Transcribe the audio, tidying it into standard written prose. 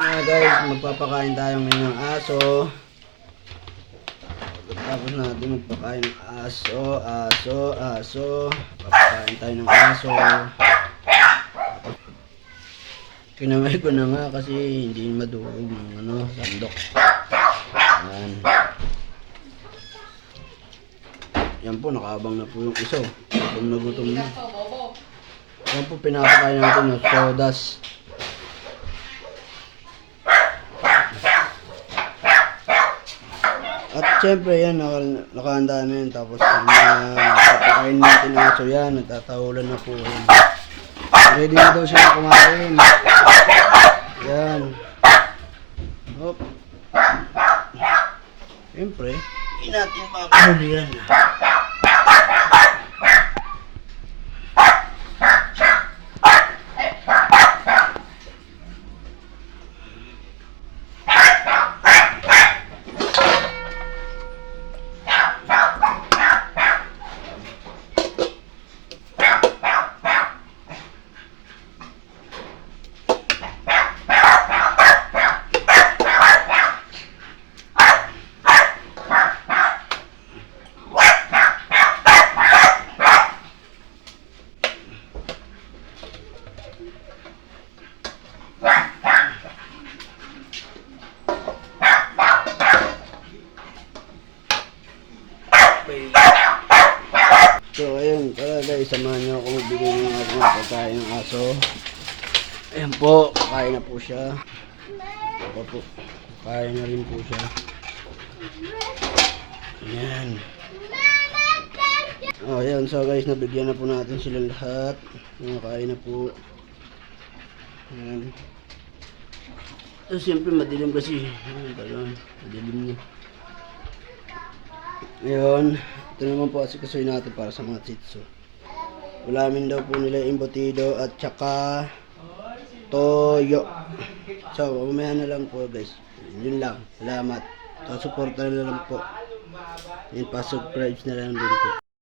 Guys, magpapakain tayo ngayon ng aso. Tapos natin magpakain ng aso. Papakain tayo ng aso. Kinamay ko na nga kasi hindi madurog ng sandok. Yan. Yan po, nakaabang na po yung iso. Gutom na gutom na. Yan po, pinapakain natin ng sodas. At syempre yan, nakahanda na yan. Tapos papakain natin ang aso yan. Nagtatahulan na po yan. Ready na daw siya kumain. Yan. Hop. Siyempre, hindi natin makakahuli yan. So ayun, tara guys, samahan nyo ako magbigay ng mga pagkain ng aso. Ayan po, kain na po siya. Ako po, kain na rin po siya. Ayan. Oh, ayan, so guys, nabigyan na po natin silang lahat. Kain na po. Ayan. So siyempre madilim kasi. Ayan, madilim na. Ngayon, ito naman po asikasuhin natin para sa mga Shih-Tzu. Ulamin daw po nila embutido at saka toyo. So, mamaya na lang po guys. Yun lang. Salamat. So, supportan na lang po. And pa-subscribe na lang din po.